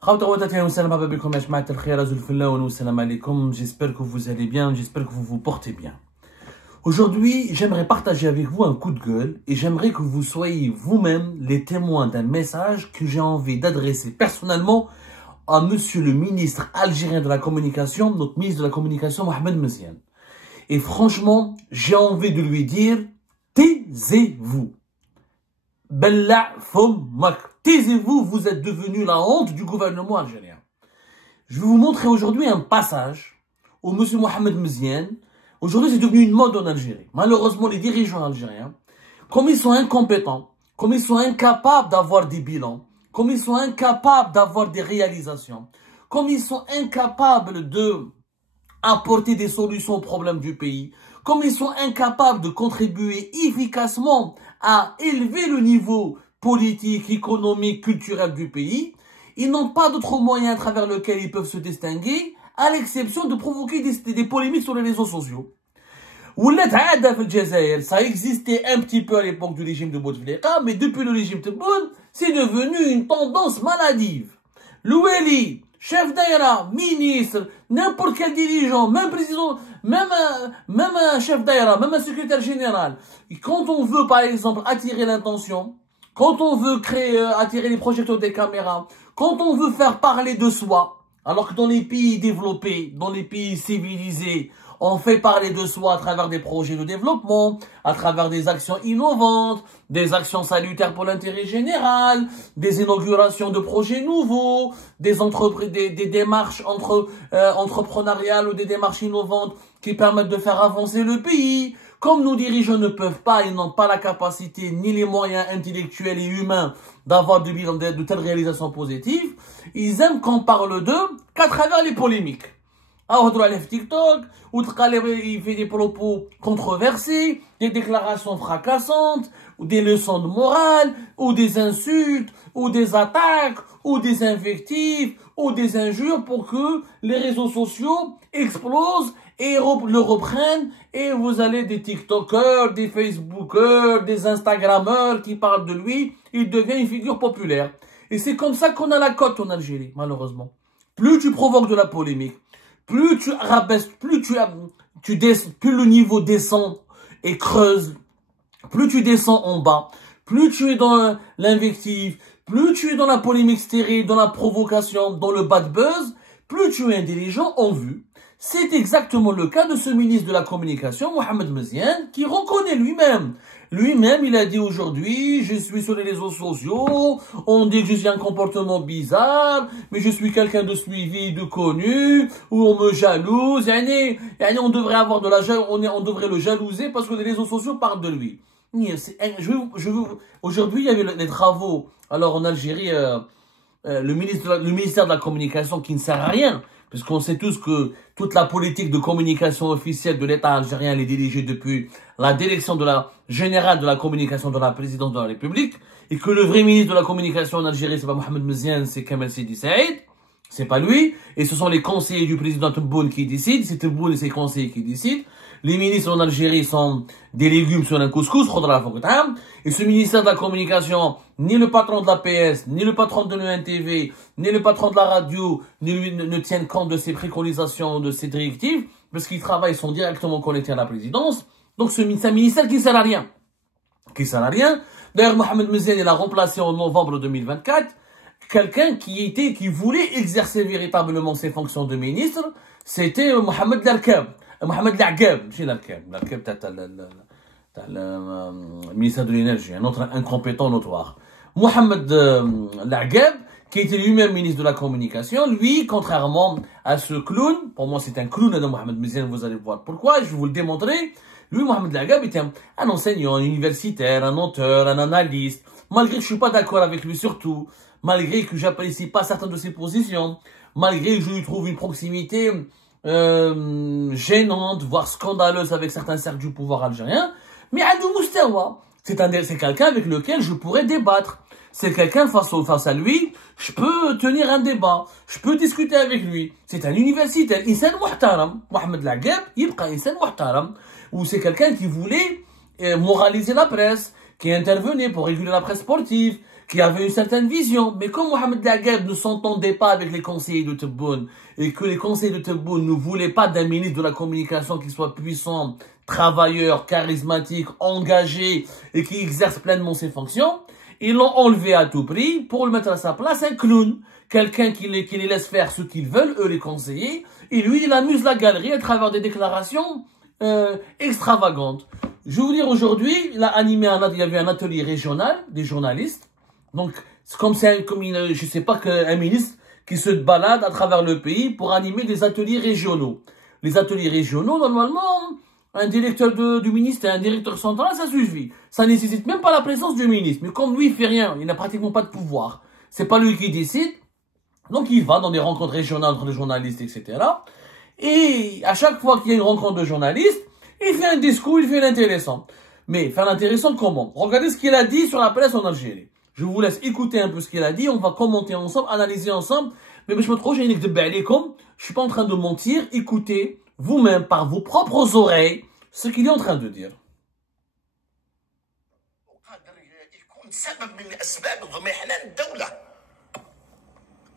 J'espère que vous allez bien, j'espère que vous vous portez bien. Aujourd'hui, j'aimerais partager avec vous un coup de gueule et j'aimerais que vous soyez vous-même les témoins d'un message que j'ai envie d'adresser personnellement à monsieur le ministre algérien de la communication, notre ministre de la communication, Mohamed Mziane. Et franchement, j'ai envie de lui dire, taisez-vous. Bella Fomak. Taisez-vous, vous êtes devenu la honte du gouvernement algérien. Je vais vous montrer aujourd'hui un passage où M. Mohamed Mziane, aujourd'hui c'est devenu une mode en Algérie. Malheureusement, les dirigeants algériens, comme ils sont incompétents, comme ils sont incapables d'avoir des bilans, comme ils sont incapables d'avoir des réalisations, comme ils sont incapables de apporter des solutions aux problèmes du pays, comme ils sont incapables de contribuer efficacement à élever le niveau politique, économique, culturel du pays, ils n'ont pas d'autre moyen à travers lequel ils peuvent se distinguer, à l'exception de provoquer des polémiques sur les réseaux sociaux. Ça existait un petit peu à l'époque du régime de Bouteflika, mais depuis le régime de Tebboune, c'est devenu une tendance maladive. L'Oueli, chef d'aïra, ministre, n'importe quel dirigeant, même président, même un chef d'aïra, même un secrétaire général. Et quand on veut, par exemple, attirer l'attention, quand on veut attirer les projecteurs des caméras, quand on veut faire parler de soi, alors que dans les pays développés, dans les pays civilisés, on fait parler de soi à travers des projets de développement, à travers des actions innovantes, des actions salutaires pour l'intérêt général, des inaugurations de projets nouveaux, des démarches entrepreneuriales ou des démarches innovantes qui permettent de faire avancer le pays. Comme nos dirigeants ne peuvent pas, ils n'ont pas la capacité ni les moyens intellectuels et humains d'avoir de telles réalisations positives, ils aiment qu'on parle d'eux qu'à travers les polémiques. Alors, on a TikTok, où il fait des propos controversés, des déclarations fracassantes, ou des leçons de morale, ou des insultes, ou des attaques, ou des invectives, ou des injures pour que les réseaux sociaux explosent et le reprennent, et vous allez des TikTokers, des Facebookers, des Instagrammeurs qui parlent de lui, il devient une figure populaire. Et c'est comme ça qu'on a la cote en Algérie, malheureusement. Plus tu provoques de la polémique, plus tu rabaisses, plus le niveau descend et creuse, plus tu descends en bas, plus tu es dans l'invective, plus tu es dans la polémique stérile, dans la provocation, dans le bad buzz, plus tu es un dirigeant en vue. C'est exactement le cas de ce ministre de la Communication, Mohamed Mziane, qui reconnaît lui-même. Lui-même, il a dit aujourd'hui, je suis sur les réseaux sociaux, on dit que j'ai un comportement bizarre, mais je suis quelqu'un de suivi, de connu, où on me jalouse. On devrait avoir on devrait le jalouser parce que les réseaux sociaux parlent de lui. Aujourd'hui, il y avait les travaux, alors en Algérie, le ministère de la Communication qui ne sert à rien, puisqu'on sait tous que toute la politique de communication officielle de l'État algérien est dirigée depuis la direction générale de la communication de la présidence de la République, et que le vrai ministre de la communication en Algérie, c'est pas Mohamed Mziane, c'est Kamel Sidi Saïd, c'est pas lui, et ce sont les conseillers du président Tebboune qui décident, c'est Tebboune et ses conseillers qui décident. Les ministres en Algérie sont des légumes sur un couscous, et ce ministère de la communication, ni le patron de la PS, ni le patron de l'UNTV, ni le patron de la radio, ne tiennent compte de ces préconisations, de ces directives, parce qu'ils travaillent, sont directement connectés à la présidence. Donc c'est un ministère qui ne sert à rien. Qui sert à rien. D'ailleurs, Mohamed Mziane, il a remplacé en novembre 2024 quelqu'un qui voulait exercer véritablement ses fonctions de ministre, c'était Mohamed Larkab. Mohamed Larkab, c'est Larkab, le ministère de l'énergie, un autre incompétent notoire. Mohamed Larkab, qui était lui-même ministre de la communication, lui, contrairement à ce clown, pour moi c'est un clown de Mohamed Mziane, vous allez voir pourquoi, je vais vous le démontrer. Lui, Mohamed Larkab, était un enseignant, un universitaire, un auteur, un analyste, malgré que je suis pas d'accord avec lui surtout, malgré que j'apprécie pas certaines de ses positions, malgré que je lui trouve une proximité gênante, voire scandaleuse avec certains cercles du pouvoir algérien, mais Adou Moustawa, c'est quelqu'un avec lequel je pourrais débattre. C'est quelqu'un face à lui, je peux tenir un débat, je peux discuter avec lui. C'est un universitaire, insan muhtaram. Mohamed Larkab, yibqa insan muhtaram. Ou c'est quelqu'un qui voulait moraliser la presse, qui intervenait pour réguler la presse sportive, qui avait une certaine vision. Mais comme Mohamed Dageb ne s'entendait pas avec les conseillers de Tebboune, et que les conseillers de Tebboune ne voulaient pas d'un ministre de la communication qui soit puissant, travailleur, charismatique, engagé, et qui exerce pleinement ses fonctions, ils l'ont enlevé à tout prix pour le mettre à sa place un clown. Quelqu'un qui les laisse faire ce qu'ils veulent, eux les conseillers, et lui, il amuse la galerie à travers des déclarations extravagantes. Je vais vous dire, aujourd'hui, il a animé il y avait un atelier régional des journalistes. Donc, c'est comme je sais pas, un ministre qui se balade à travers le pays pour animer des ateliers régionaux. Les ateliers régionaux, normalement, un directeur du ministère, un directeur central, ça suffit. Ça nécessite même pas la présence du ministre. Mais comme lui, il fait rien, il n'a pratiquement pas de pouvoir. C'est pas lui qui décide. Donc, il va dans des rencontres régionales entre les journalistes, etc. Et à chaque fois qu'il y a une rencontre de journalistes, il fait un discours, il fait l'intéressant. Mais faire l'intéressant comment? Regardez ce qu'il a dit sur la presse en Algérie. Je vous laisse écouter un peu ce qu'il a dit. On va commenter ensemble, analyser ensemble. Mais je me trouve, je suis pas en train de mentir. Écoutez vous-même par vos propres oreilles ce qu'il est en train de dire.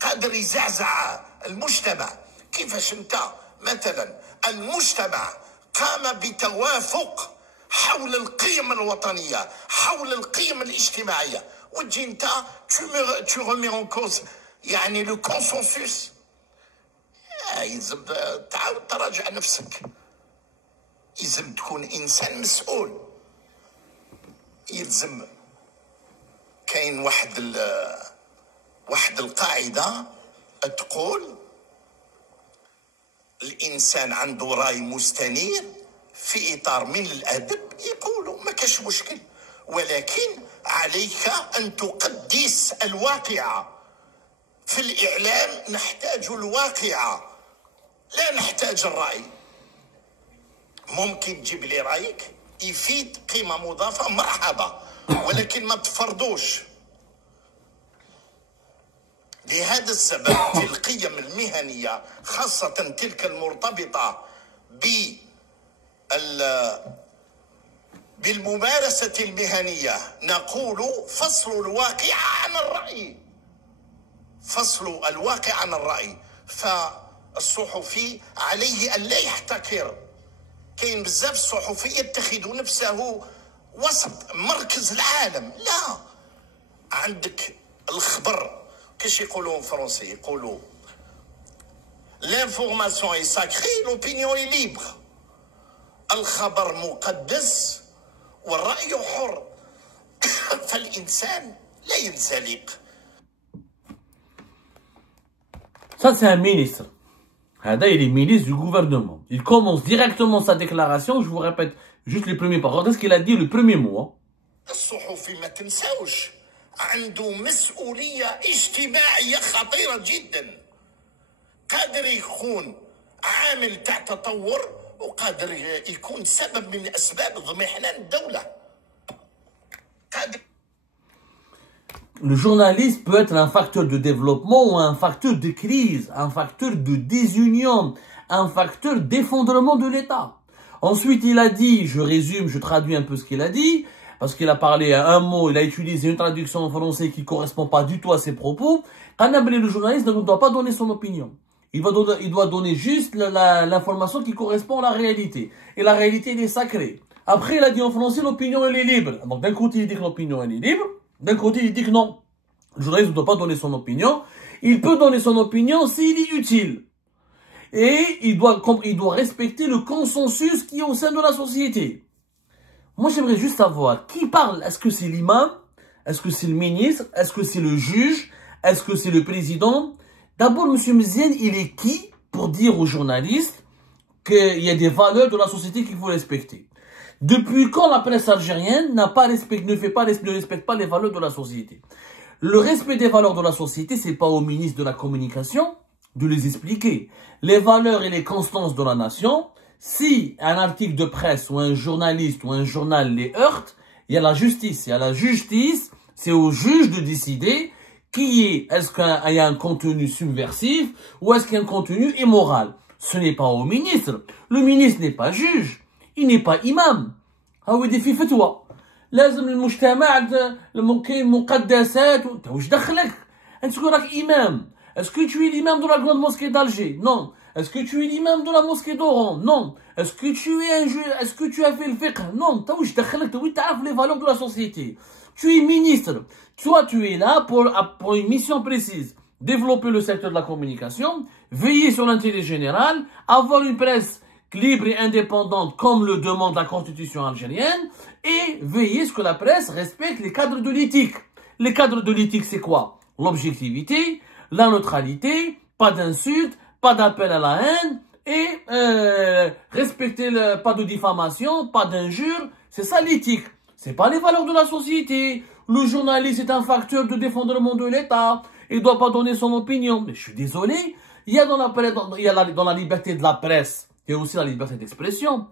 قادر يزعزع المجتمع. كيفاش انت مثلا المجتمع قام بتوافق حول القيم الوطنية، حول القيم الاجتماعية، وتجي انت tu remets en cause يعني لو كونسنسوس. يلزم تعاود تراجع نفسك، يلزم تكون انسان مسؤول. يلزم كاين واحد القاعدة تقول الإنسان عنده رأي مستنير في إطار من الأدب يقولوا ما كاش مشكل، ولكن عليك أن تقدس الواقعة. في الإعلام نحتاج الواقعة، لا نحتاج الرأي. ممكن تجيب لي رأيك يفيد قيمة مضافة مرحبا، ولكن ما تفرضوش. لهذا السبب في القيم المهنية خاصة تلك المرتبطة بالممارسة المهنية نقول فصل الواقع عن الرأي. فصل الواقع عن الرأي. فالصحفي عليه أن لا يحتكر. كاين بزاف الصحفي يتخذ نفسه وسط مركز العالم. لا، عندك الخبر. كيش يقولوا فرنسي؟ يقولوا l'information est sacrée, l'opinion est libre. الخبر مقدس والرأي حر. فالإنسان لا ينزلق. Ça, c'est un ministre. Hada, il est ministre du gouvernement. Il commence directement sa déclaration. Je vous répète juste les premiers paroles. Regardez ce qu'il a dit, le premier mot. الصحفي ما تنساوش عنده مسؤولية اجتماعية خطيرة جدا. قادر يكون عامل تاع تطور وقادر يكون سبب من أسباب اضمحلال الدولة. Le journaliste peut être un facteur de développement ou un facteur de crise, un facteur de désunion, un facteur d'effondrement de l'État. Ensuite, il a dit, je résume, je traduis un peu ce qu'il a dit, parce qu'il a parlé à un mot, il a utilisé une traduction en français qui ne correspond pas du tout à ses propos. Le journaliste ne doit pas donner son opinion. Il doit donner juste l'information qui correspond à la réalité. Et la réalité, elle est sacrée. Après, il a dit en français, l'opinion, elle est libre. Donc, d'un côté, il dit que l'opinion, elle est libre. D'un côté, il dit que non. Le journaliste ne doit pas donner son opinion. Il peut donner son opinion s'il est utile. Et il doit respecter le consensus qui est au sein de la société. Moi, j'aimerais juste savoir qui parle. Est-ce que c'est l'imam? Est-ce que c'est le ministre? Est-ce que c'est le juge? Est-ce que c'est le président? D'abord, M. Mziane, il est qui pour dire aux journalistes qu'il y a des valeurs de la société qu'il faut respecter? Depuis quand la presse algérienne ne respecte pas les valeurs de la société? Le respect des valeurs de la société, c'est pas au ministre de la communication de les expliquer. Les valeurs et les constances de la nation, si un article de presse ou un journaliste ou un journal les heurte, il y a la justice. Il y a la justice, c'est au juge de décider est-ce qu'il y a un contenu subversif ou est-ce qu'il y a un contenu immoral. Ce n'est pas au ministre. Le ministre n'est pas juge. Il n'est pas imam. Ah oui, défi fais-toi. لازم المجتمع كاين مقدسات انت واش دخلك انت تقول راك امام اسكو tu es l'imam de la grande mosquée d'Alger non est-ce que tu es l'imam de la mosquée d'Oran non est-ce que tu es un juge est-ce que tu as fait le fiqh non انت واش دخلك انت وين تعرف les valeurs de la société tu es ministre toi tu es là pour une mission précise développer le secteur de la communication veiller sur l'intérêt général avoir une presse libre et indépendante comme le demande la constitution algérienne et veiller à ce que la presse respecte les cadres de l'éthique. Les cadres de l'éthique, c'est quoi? L'objectivité, la neutralité, pas d'insultes, pas d'appel à la haine et respecter pas de diffamation, pas d'injures. C'est ça l'éthique. C'est pas les valeurs de la société. Le journaliste est un facteur de défendement de l'État. Il doit pas donner son opinion. Mais je suis désolé. Il y a dans la liberté de la presse, il y a aussi la liberté d'expression.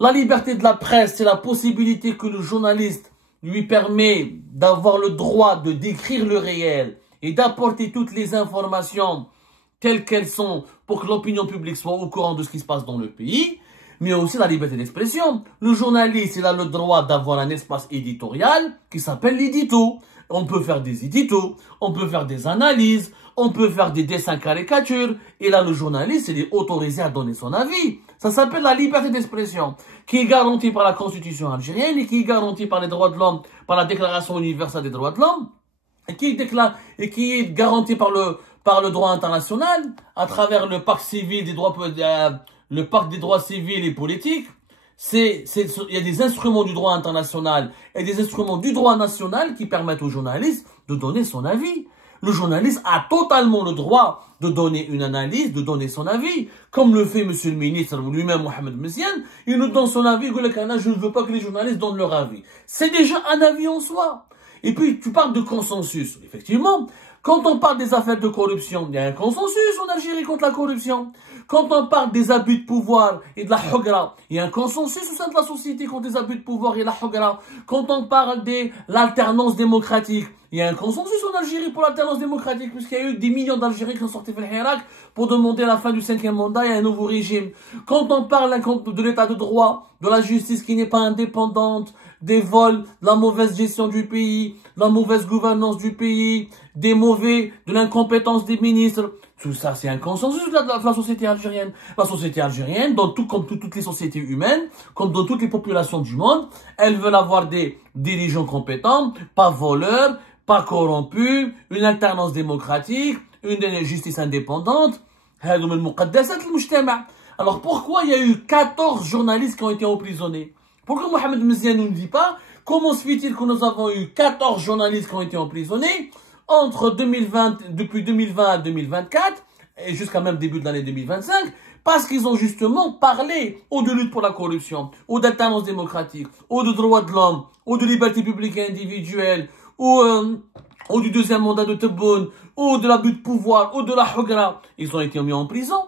La liberté de la presse, c'est la possibilité que le journaliste lui permet d'avoir le droit de décrire le réel et d'apporter toutes les informations telles qu'elles sont pour que l'opinion publique soit au courant de ce qui se passe dans le pays, mais aussi la liberté d'expression. Le journaliste, il a le droit d'avoir un espace éditorial qui s'appelle l'édito. On peut faire des éditos, on peut faire des analyses, on peut faire des dessins caricatures. Et là, le journaliste, il est autorisé à donner son avis. Ça s'appelle la liberté d'expression, qui est garantie par la Constitution algérienne et qui est garantie par les droits de l'homme, par la Déclaration universelle des droits de l'homme, et qui est garantie par le droit international, à travers le pacte civil des droits, le pacte des droits civils et politiques. Il y a des instruments du droit international et des instruments du droit national qui permettent aux journalistes de donner son avis. Le journaliste a totalement le droit de donner une analyse, de donner son avis, comme le fait monsieur le ministre ou lui-même Mohamed Mziane. Il nous donne son avis, je ne veux pas que les journalistes donnent leur avis. C'est déjà un avis en soi. Et puis tu parles de consensus. Effectivement, quand on parle des affaires de corruption, il y a un consensus en Algérie contre la corruption. Quand on parle des abus de pouvoir et de la hugra, il y a un consensus au sein de la société contre les abus de pouvoir et la hugra. Quand on parle de l'alternance démocratique, il y a un consensus en Algérie pour l'alternance démocratique, puisqu'il y a eu des millions d'Algériens qui sont sortis vers l'Irak pour demander la fin du 5e mandat et un nouveau régime. Quand on parle de l'état de droit, de la justice qui n'est pas indépendante, des vols, de la mauvaise gestion du pays, de la mauvaise gouvernance du pays, de l'incompétence des ministres, tout ça, c'est un consensus de la société algérienne. La société algérienne, comme toutes les sociétés humaines, comme dans toutes les populations du monde, elles veulent avoir des dirigeants compétents, pas voleurs, pas corrompus, une alternance démocratique, une justice indépendante. Alors pourquoi il y a eu 14 journalistes qui ont été emprisonnés? Pourquoi Mohamed Mziane ne nous dit pas comment se fait-il que nous avons eu 14 journalistes qui ont été emprisonnés depuis 2020 à 2024 et jusqu'à même début de l'année 2025 parce qu'ils ont justement parlé ou de lutte pour la corruption, ou d'alternance démocratique, ou de droits de l'homme, ou de liberté publique et individuelle, ou du deuxième mandat de Tebboune, ou de l'abus de pouvoir, ou de la hugra. Ils ont été mis en prison.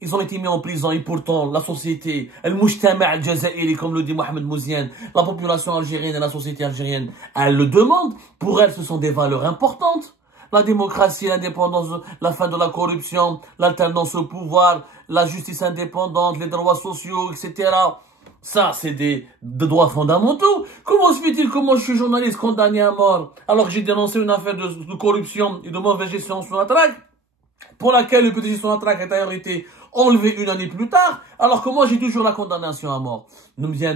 Ils ont été mis en prison et pourtant la société, al-mujtama' al-jazairi, comme le dit Mohamed Mziane, la population algérienne et la société algérienne, elle le demande. Pour elle, ce sont des valeurs importantes. La démocratie, l'indépendance, la fin de la corruption, l'alternance au pouvoir, la justice indépendante, les droits sociaux, etc. Ça, c'est des droits fondamentaux. Comment se fait-il que moi je suis journaliste condamné à mort alors que j'ai dénoncé une affaire de corruption et de mauvaise gestion sur la traque, pour laquelle le petit sur la traque a d'ailleurs été enlevé une année plus tard, alors que moi j'ai toujours la condamnation à mort. Ne vient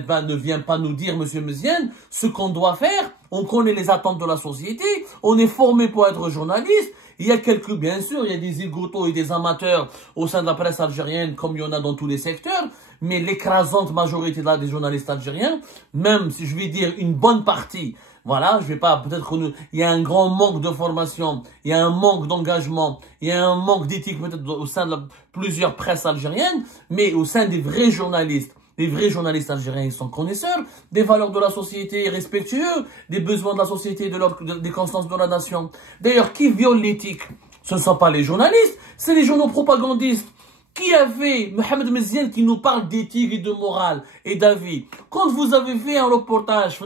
pas nous dire, monsieur Mziane, ce qu'on doit faire. On connaît les attentes de la société, on est formé pour être journaliste. Il y a bien sûr, il y a des zigotos et des amateurs au sein de la presse algérienne, comme il y en a dans tous les secteurs, mais l'écrasante majorité des journalistes algériens, même si je vais dire une bonne partie, voilà, je vais pas, peut-être qu'il y a un grand manque de formation, il y a un manque d'engagement, il y a un manque d'éthique peut-être au sein de plusieurs presses algériennes, mais au sein des vrais journalistes. Les vrais journalistes algériens, ils sont connaisseurs des valeurs de la société, respectueux des besoins de la société, des constances de la nation. D'ailleurs, qui viole l'éthique? Ce ne sont pas les journalistes, c'est les journaux propagandistes. Qui a fait Mohamed Mziane qui nous parle d'éthique et de morale et d'avis? Quand vous avez fait un reportage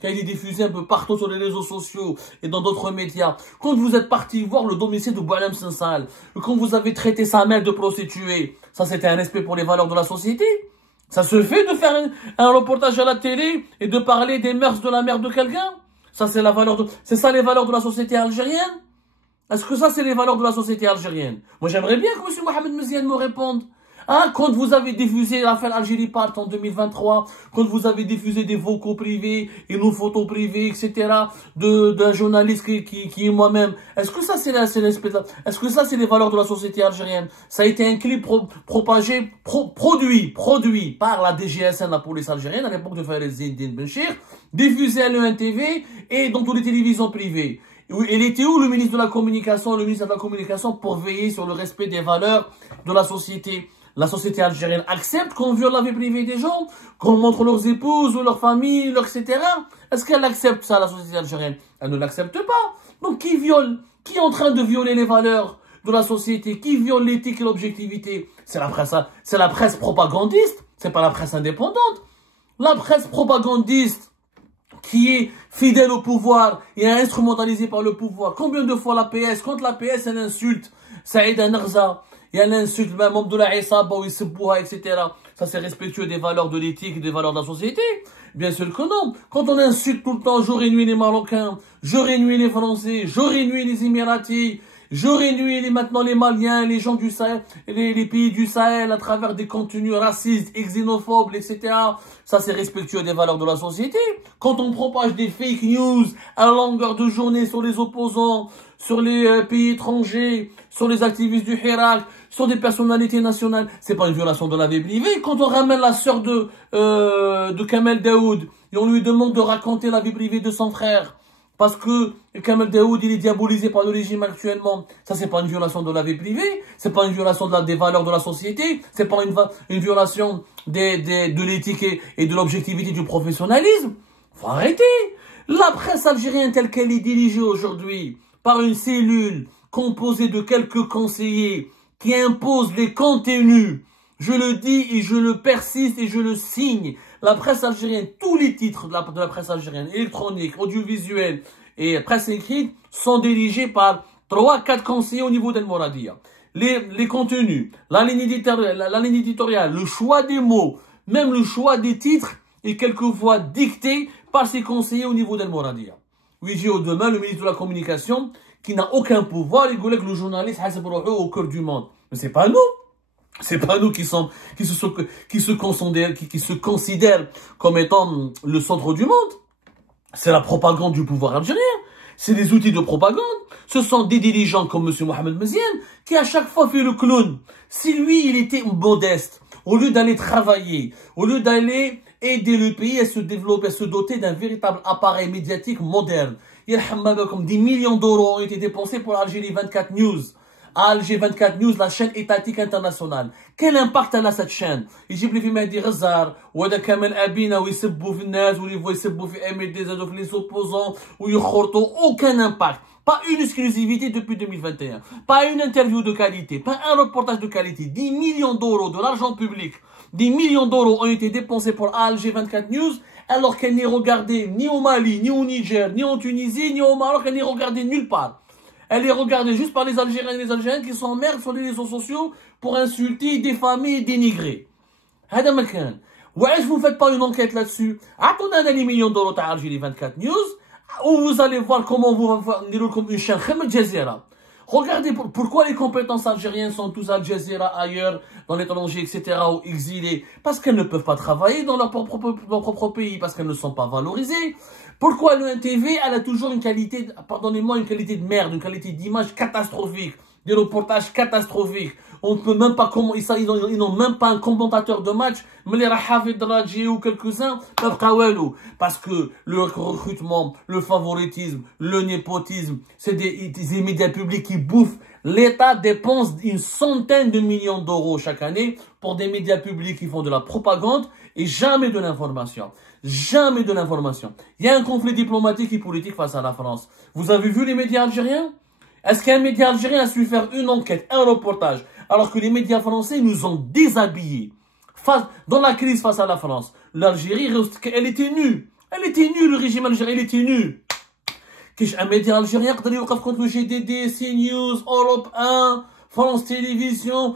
qui a été diffusé un peu partout sur les réseaux sociaux et dans d'autres médias, quand vous êtes parti voir le domicile de Boualem Sansal, quand vous avez traité sa mère de prostituée, ça c'était un respect pour les valeurs de la société? Ça se fait de faire un reportage à la télé et de parler des mœurs de la mère de quelqu'un? Ça, c'est la valeur de, c'est ça les valeurs de la société algérienne? Est-ce que ça, c'est les valeurs de la société algérienne? Moi, j'aimerais bien que M. Mohamed Meziane me réponde. Hein, quand vous avez diffusé l'affaire Algérie Part en 2023, quand vous avez diffusé des vocaux privés et nos photos privées, etc., d'un journaliste qui est moi-même, est-ce que ça, est-ce que ça, c'est les valeurs de la société algérienne? Ça a été un clip propagé, produit par la DGSN, la police algérienne, à l'époque de Farid Zindine Benchir, diffusé à l'ENTV et dans toutes les télévisions privées. Il était où le ministre de la Communication, le ministre de la Communication pour veiller sur le respect des valeurs de la société? La société algérienne accepte qu'on viole la vie privée des gens, qu'on montre leurs épouses ou leurs familles, etc. Est-ce qu'elle accepte ça, la société algérienne? Elle ne l'accepte pas. Donc qui viole? Qui est en train de violer les valeurs de la société? Qui viole l'éthique et l'objectivité? C'est la presse propagandiste, c'est pas la presse indépendante. La presse propagandiste qui est fidèle au pouvoir et instrumentalisée par le pouvoir. Combien de fois la PS, quand la PS, elle insulte Saïd Anarza, et elle insulte même membre de la Issaba ou Issebouha, etc. Ça, c'est respectueux des valeurs de l'éthique et des valeurs de la société? Bien sûr que non. Quand on insulte tout le temps, jour et nuit les Marocains, jour et nuit les Français, jour et nuit les Émiratis, jour et nuit maintenant les Maliens, les gens du Sahel, les pays du Sahel à travers des contenus racistes, xénophobes, etc. Ça, c'est respectueux des valeurs de la société. Quand on propage des fake news à longueur de journée sur les opposants, sur les pays étrangers, sur les activistes du Hirak, sur des personnalités nationales, c'est pas une violation de la vie privée. Quand on ramène la sœur de Kamel Daoud et on lui demande de raconter la vie privée de son frère, parce que Kamel Daoud, il est diabolisé par le régime actuellement. Ça, c'est pas une violation de la vie privée. C'est pas une violation des valeurs de la société. C'est pas une violation de l'éthique et de l'objectivité du professionnalisme. Faut arrêter. La presse algérienne telle qu'elle est dirigée aujourd'hui par une cellule composée de quelques conseillers qui imposent les contenus. Je le dis et je le persiste et je le signe. La presse algérienne, tous les titres de la presse algérienne, électronique, audiovisuelle et presse écrite, sont dirigés par 3-4 conseillers au niveau d'El Mouradia. Les contenus, la ligne éditoriale, le choix des mots, même le choix des titres est quelquefois dicté par ces conseillers au niveau d'El Mouradia. Oui, j'ai demain le ministre de la Communication qui n'a aucun pouvoir, il voulait que le journaliste au cœur du monde. Mais c'est pas nous. C'est pas nous qui se considèrent comme étant le centre du monde. C'est la propagande du pouvoir algérien. C'est des outils de propagande. Ce sont des dirigeants comme M. Mohamed Meziane qui à chaque fois fait le clown. Si lui, il était modeste, au lieu d'aller travailler, au lieu d'aller aider le pays à se développer, à se doter d'un véritable appareil médiatique moderne, comme 10 millions d'euros ont été dépensés pour Algérie 24 News. Alger 24 News, la chaîne étatique internationale. Quel impact elle a cette chaîne? يجيب لي في مهدي غزار وهذا كامل أبينا ويسبوا في الناس ويسبوا في MLD زادوا في les opposants ويخرطوا. Aucun impact. Pas une exclusivité depuis 2021. Pas une interview de qualité. Pas un reportage de qualité. 10 millions d'euros de l'argent public. 10 millions d'euros ont été dépensés pour Alger 24 News alors qu'elle n'est regardée ni au Mali, ni au Niger, ni en Tunisie, ni au Maroc. Elle n'est regardée nulle part. Elle est regardée juste par les Algériens et les Algériennes qui s'emmerdent sur les réseaux sociaux pour insulter, diffamer et dénigrer. هذا مكان. وعلاش vous ne faites pas une enquête là-dessus? عطونا les millions d'euros تاع Algérie 24 News où vous allez voir comment vous allez comme une chaîne comme Al Jazeera. Regardez pourquoi les compétences algériennes sont tous Al Jazeera ailleurs, dans l'étranger, etc., ou exilées. Parce qu'elles ne peuvent pas travailler dans leur propre pays, parce qu'elles ne sont pas valorisées. Pourquoi l'ENTV, elle a toujours une qualité, pardonnez-moi, une qualité de merde, une qualité d'image catastrophique, des reportages catastrophiques. On ne peut même pas, ils n'ont même pas un commentateur de match, mais les Rahavid Draji ou quelques-uns, parce que le recrutement, le favoritisme, le népotisme, c'est des médias publics qui bouffent. L'État dépense une centaine de millions d'euros chaque année pour des médias publics qui font de la propagande et jamais de l'information. Jamais de l'information. Il y a un conflit diplomatique et politique face à la France. Vous avez vu les médias algériens? Est-ce qu'un média algérien a su faire une enquête, un reportage, alors que les médias français nous ont déshabillés? Dans la crise face à la France, l'Algérie, elle était nue. Elle était nue, le régime algérien, il était nu. Un média algérien qui contre le GDD, CNews, Europe 1, France Télévisions,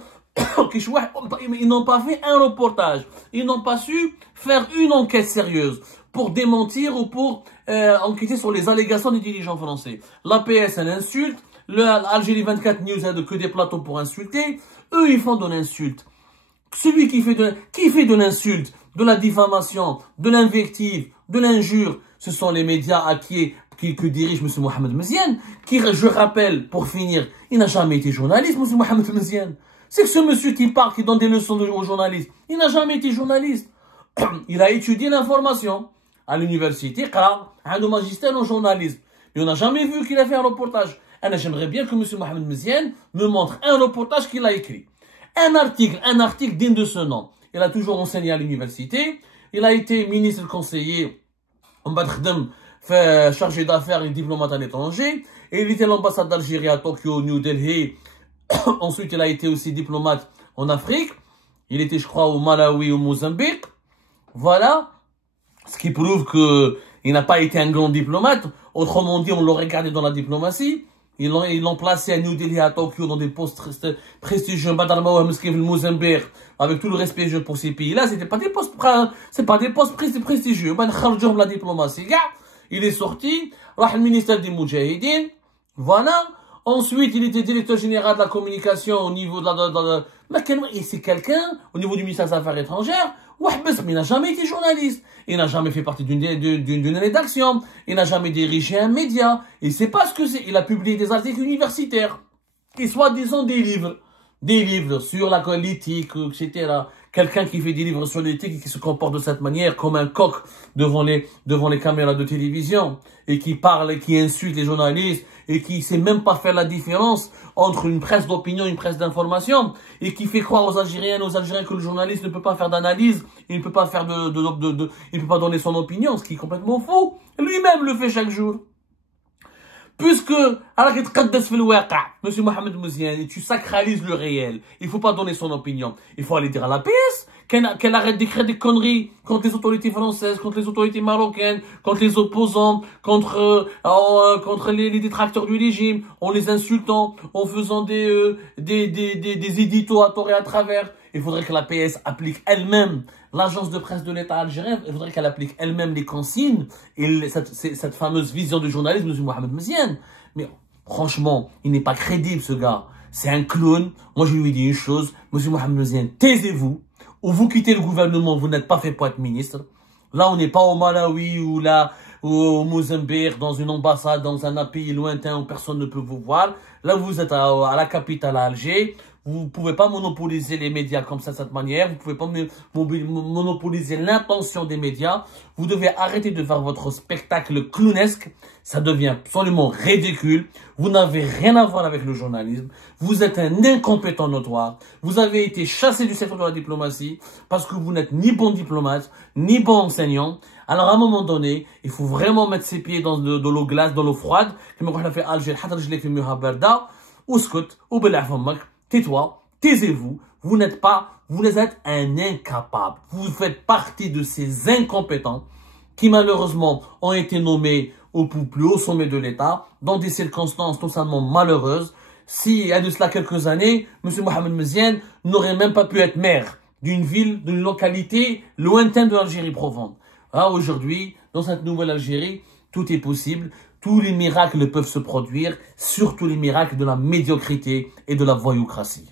Ils n'ont pas fait un reportage. Ils n'ont pas su faire une enquête sérieuse pour démentir ou pour enquêter sur les allégations des dirigeants français. L'APS, elle insulte. L'Algérie 24 News a que des plateaux pour insulter. Eux, ils font de l'insulte. Celui qui fait de l'insulte, de la diffamation, de l'invective, de l'injure, ce sont les médias que dirige M. Mohamed Meziane, qui, je rappelle, pour finir, il n'a jamais été journaliste, M. Mohamed Meziane. C'est que ce monsieur qui parle, qui donne des leçons aux journalistes, il n'a jamais été journaliste. Il a étudié l'information à l'université, un magistère en journalisme. Mais on n'a jamais vu qu'il a fait un reportage. J'aimerais bien que M. Mohamed Meziane me montre un reportage qu'il a écrit. Un article digne de ce nom. Il a toujours enseigné à l'université. Il a été ministre conseiller, chargé d'affaires et diplomate à l'étranger. Et il était l'ambassade d'Algérie à Tokyo, New Delhi. Ensuite, il a été aussi diplomate en Afrique. Il était, je crois, au Malawi, au Mozambique. Voilà. Ce qui prouve qu'il n'a pas été un grand diplomate. Autrement dit, on l'aurait gardé dans la diplomatie. Ils l'ont placé à New Delhi, à Tokyo, dans des postes prestigieux, le Mozambique, avec tout le respect pour ces pays-là. C'est pas des postes prestigieux. La diplomatie. Il est sorti, le ministère des Moudjahidines. Voilà. Ensuite, il était directeur général de la communication au niveau et c'est quelqu'un, au niveau du ministère des Affaires étrangères, mais il n'a jamais été journaliste. Il n'a jamais fait partie d'une rédaction. Il n'a jamais dirigé un média. Il ne sait pas ce que c'est. Il a publié des articles universitaires. Et soi-disant des livres. Des livres sur l'éthique, etc. Quelqu'un qui fait des livres sur l'éthique et qui se comporte de cette manière, comme un coq devant les caméras de télévision. Et qui parle et qui insulte les journalistes. Et qui ne sait même pas faire la différence entre une presse d'opinion et une presse d'information. Et qui fait croire aux Algériens que le journaliste ne peut pas faire d'analyse. Il ne peut pas faire il ne peut pas donner son opinion, ce qui est complètement faux. Lui-même le fait chaque jour. Puisque, Monsieur Mohamed Meziane, tu sacralises le réel. Il ne faut pas donner son opinion. Il faut aller dire à la PS qu'elle arrête d'écrire des conneries contre les autorités françaises, contre les autorités marocaines, contre les opposants, contre les détracteurs du régime, en les insultant, en faisant des éditos à tort et à travers. Il faudrait que la PS applique elle-même, l'agence de presse de l'État algérien, il faudrait qu'elle applique elle-même les consignes et cette fameuse vision du journalisme de M. Mohamed Meziane. Mais franchement, il n'est pas crédible ce gars. C'est un clown. Moi je lui dis une chose, M. Mohamed Meziane, taisez-vous. Ou vous quittez le gouvernement, vous n'êtes pas fait pour être ministre. Là, on n'est pas au Malawi ou au Mozambique, dans une ambassade, dans un pays lointain où personne ne peut vous voir. Là, vous êtes à la capitale, à Alger. Vous ne pouvez pas monopoliser les médias comme ça, de cette manière. Vous ne pouvez pas monopoliser l'intention des médias. Vous devez arrêter de faire votre spectacle clownesque. Ça devient absolument ridicule. Vous n'avez rien à voir avec le journalisme. Vous êtes un incompétent notoire. Vous avez été chassé du secteur de la diplomatie parce que vous n'êtes ni bon diplomate, ni bon enseignant. Alors, à un moment donné, il faut vraiment mettre ses pieds dans de l'eau glace, dans l'eau froide. Comme on a fait Alger, tais-toi, taisez-vous, vous êtes un incapable. Vous faites partie de ces incompétents qui malheureusement ont été nommés au plus haut sommet de l'État dans des circonstances totalement malheureuses. Si, il y a de cela quelques années, M. Mohamed Meziane n'aurait même pas pu être maire d'une ville, d'une localité lointaine de l'Algérie profonde. Aujourd'hui, dans cette nouvelle Algérie, tout est possible. Tous les miracles peuvent se produire, surtout les miracles de la médiocrité et de la voyoucratie.